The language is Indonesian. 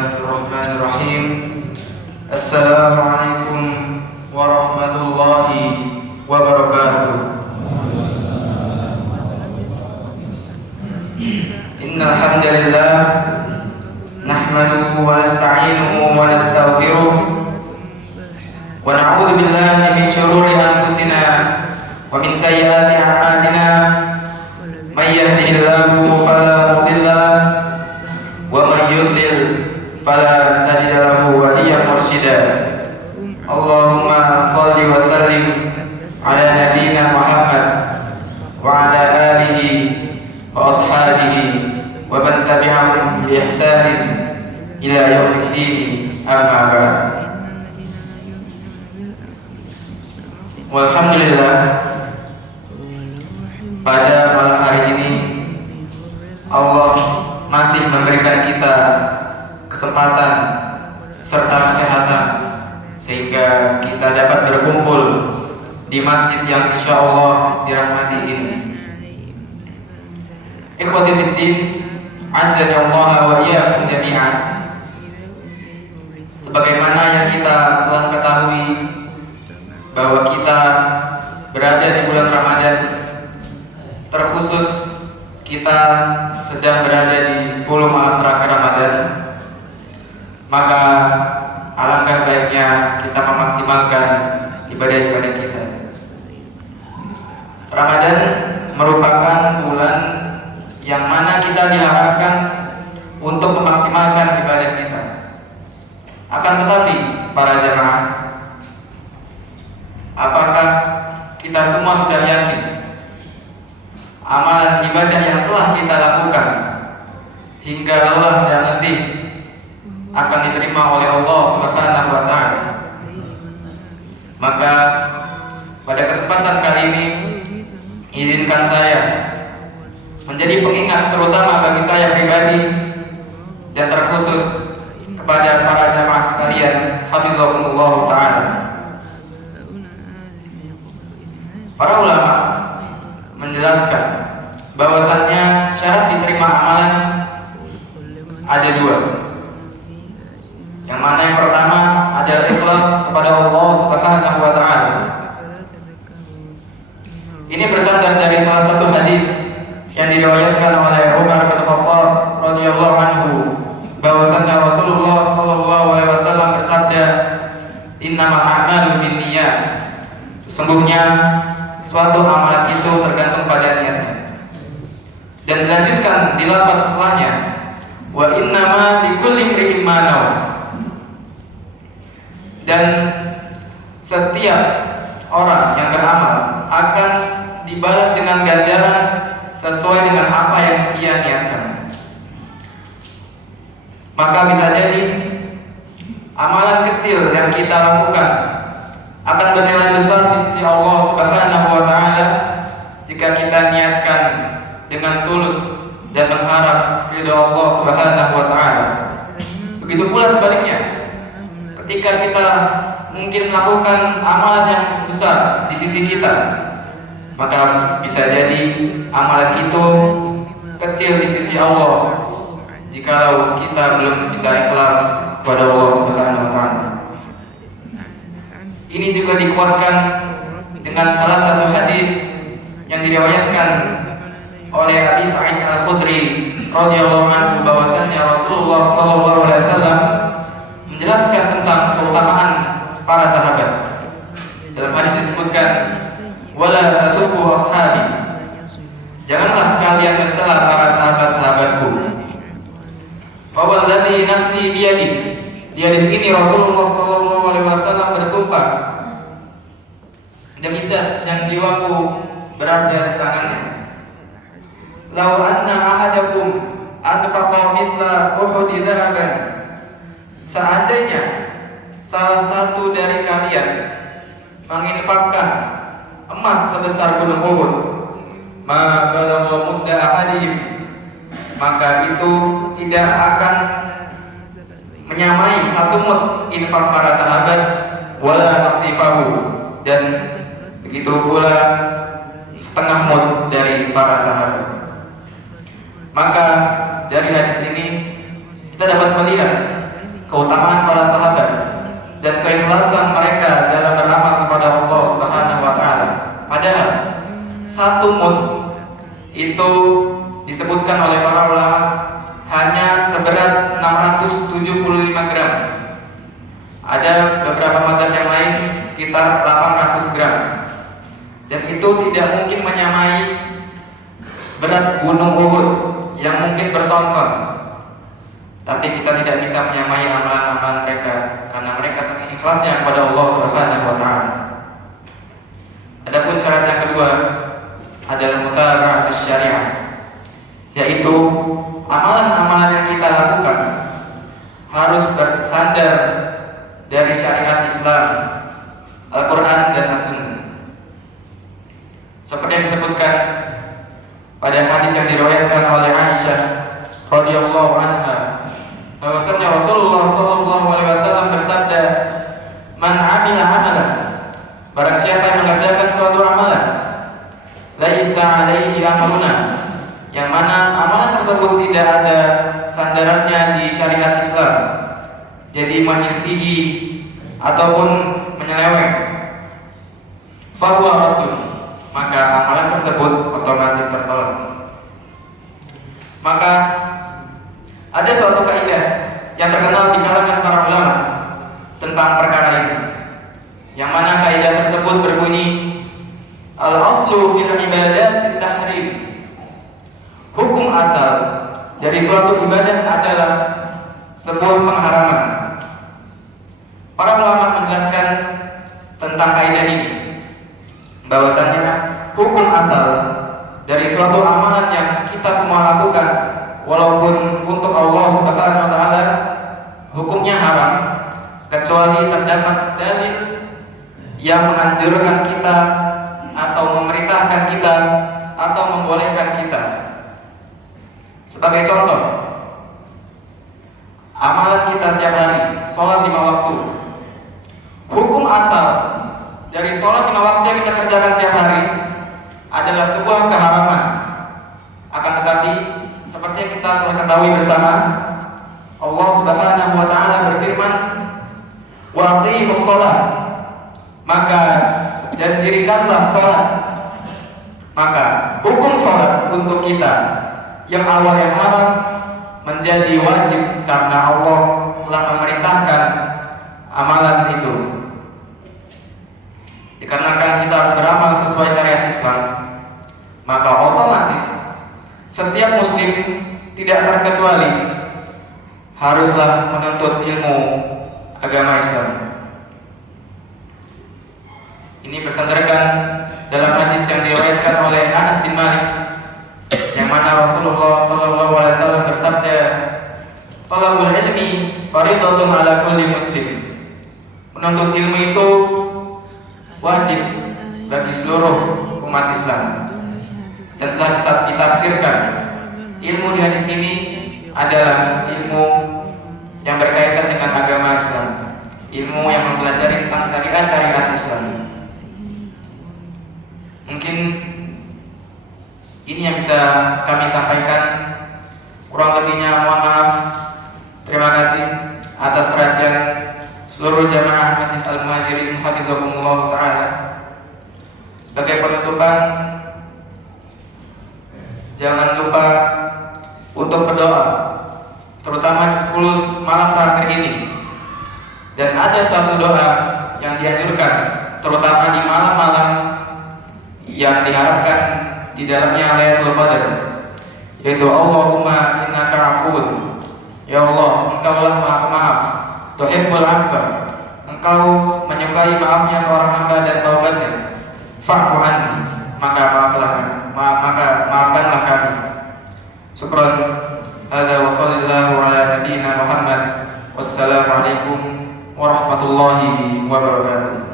Bismillahirrahmanirrahim. Assalamualaikum warahmatullahi wabarakatuh. Innal hamdalillah nahmaduhu wa nasta'inuhu wa nastaghfiruh wa na'udzu billahi min shururi anfusina wa min sayyiati a'malina. May yahdihillahu fala mudilla lahu wa may yudlil fala tajida lahu waliyyan mursyida. Allahumma shalli wa sallim ala nabiyyina Muhammad wa ala alihi wa ashabihi wa man tabi'ahum bi ihsanin ila yaumiddin, amma ba'd. Walhamdulillah, pada malam hari ini Allah masih memberikan kita kesempatan serta kesehatan sehingga kita dapat berkumpul di masjid yang insya Allah dirahmati ini. Ikhwati fiddin, azza Allah wa iyyakum jami'an. Sebagaimana yang kita telah ketahui bahwa kita berada di bulan Ramadan, terkhusus kita sedang berada di 10 malam terakhir Ramadan, maka alangkah baiknya kita memaksimalkan ibadah-ibadah kita. Ramadan merupakan bulan yang mana kita diharapkan untuk memaksimalkan ibadah kita. Akan tetapi para jemaah, apakah kita semua sudah yakin amalan ibadah yang telah kita lakukan hingga Allah dan nanti akan diterima oleh Allah Subhanahu wa taala? Maka pada kesempatan kali ini izinkan saya menjadi pengingat terutama bagi saya pribadi dan terkhusus kepada para jamaah sekalian, hafizakumullah taala. Para ulama menjelaskan bahwasannya syarat diterima amalan ada dua. Yang mana yang pertama adalah ikhlas kepada Allah Subhanahu wa taala. Ini bersandar dari salah satu hadis yang diriwayatkan oleh Umar bin Khattab radhiyallahu anhu, bahwasannya Rasulullah sallallahu alaihi wasallam bersabda, "Innamal a'malu binniyat." Sesungguhnya suatu amalan itu tergantung pada niatnya. Dan dilanjutkan di lafaz setelahnya, wa innama likulli imri'in ma nawa. Dan setiap orang yang beramal akan dibalas dengan ganjaran sesuai dengan apa yang ia niatkan. Maka bisa jadi amalan kecil yang kita lakukan akan bernilai besar di sisi Allah Subhanahu wa taala jika kita niatkan dengan tulus dan mengharap ridha Allah Subhanahu wa taala. Begitu pula sebaliknya, ketika kita mungkin melakukan amalan yang besar di sisi kita, maka bisa jadi amalan itu kecil di sisi Allah jikalau kita belum bisa ikhlas kepada Allah Subhanahu wa taala. Ini juga dikuatkan dengan salah satu hadis yang diriwayatkan oleh Abi Sa'id Al-Khudri radhiyallahu anhu, bahwasannya Rasulullah sallallahu alaihi wasallam menjelaskan tentang keutamaan para sahabat. Dalam hadis disebutkan, "Wala tasubbu ashabi." Janganlah kalian mencela para sahabat-sahabatku. Fa walladzi nafsi biyadihi. Di hadis ini Rasulullah sallallahu alaihi wasallam bersumpah, demi zat yang jiwaku berada di tangannya, "Lau anna ahadakum anfaqa mithla Uhud dhahaban." Seandainya salah satu dari kalian menginfakkan emas sebesar gunung Uhud, ma balagha mudda ahadihim, maka itu tidak akan menyamai satu mud infak para sahabat, wala nasifahu, dan begitu pula setengah mud dari para sahabat. Maka dari hadis ini kita dapat melihat keutamaan para sahabat dan keikhlasan mereka dalam beramal kepada Allah Subhanahu wa taala. Padahal satu mud itu disebutkan oleh para ulama hanya seberat 675 gram. Ada beberapa mazhab yang lain sekitar 800 gram. Dan itu tidak mungkin menyamai berat gunung Uhud yang mungkin bertonton. Tapi kita tidak bisa menyamai amalan-amalan mereka karena mereka saking ikhlasnya kepada Allah Subhanahu wa taala. Adapun syarat yang kedua adalah mutaba'atus syariah, yaitu amalan-amalan yang kita lakukan harus bersandar dari syariat Islam, Al-Quran dan As-Sunnah. Seperti yang disebutkan pada hadis yang diriwayatkan oleh Aisyah radhiyallahu anha, bahwasanya Rasulullah sallallahu alaihi wasallam bersabda, "Man 'amila 'amalan," barang siapa yang mengerjakan suatu amalan, "laisa 'alaihi amruna," yang mana amalan tersebut tidak ada sandarannya di syariat Islam, jadi menyelisihi ataupun menyeleweng, fahuwa raddun, maka amalan tersebut otomatis tertolak. Maka ada suatu kaidah yang terkenal di kalangan para ulama tentang perkara ini, yang mana kaidah tersebut berbunyi, al-aslu fil ibadat at-tahrim. Hukum asal dari suatu ibadah adalah sebuah pengharaman. Para ulama menjelaskan tentang kaidah ini, bahwasanya hukum asal dari suatu amalan yang kita semua lakukan, walaupun untuk Allah Subhanahu wa taala, hukumnya haram kecuali terdapat dalil yang menganjurkan kita atau memerintahkan kita atau membolehkan kita. Sebagai contoh, amalan kita setiap hari, sholat 5 waktu. Hukum asal dari sholat 5 waktu yang kita kerjakan setiap hari adalah sebuah keharaman. Akan tetapi, seperti yang kita telah ketahui bersama, Allah Subhanahu wa taala berfirman, "Wa aqimus shalah," maka dan dirikanlah salat. Maka hukum salat untuk kita yang awalnya haram menjadi wajib karena Allah telah memerintahkan amalan itu. Dikarenakan kita harus beramal sesuai syariat Islam, maka otomatis setiap muslim tidak terkecuali haruslah menuntut ilmu agama Islam. Ini bersandarkan dalam hadis yang diriwayatkan oleh Anas bin Malik, yang mana Rasulullah sallallahu alaihi wasallam bersabda, "Talabul ilmi fardhatun ala kulli muslim." Menuntut ilmu itu wajib bagi seluruh umat Islam. Dan telah ditafsirkan ilmu di hadis ini adalah ilmu yang berkaitan dengan agama Islam, ilmu yang mempelajari tentang syariat Islam. Mungkin ini yang bisa kami sampaikan. Kurang lebihnya mohon maaf. Terima kasih atas perhatian seluruh jamaah Masjid Al-Muhajirin hafizakumullah taala. Sebagai penutupan, jangan lupa untuk berdoa, terutama di 10 malam terakhir ini. Dan ada suatu doa yang dianjurkan, terutama di malam-malam yang diharapkan di dalamnya Lailatul Qadar, yaitu Allahumma innaka afuwun, ya Allah, Engkaulah Maha Pemaaf, tuhibbul afwa, Engkau menyukai maafnya seorang hamba dan taubatnya, fa'fu anni, maka maafkanlah kami. Syukran. Hadza wa sallallahu ala nabiyyina Muhammad. Wassalamualaikum warahmatullahi wabarakatuh.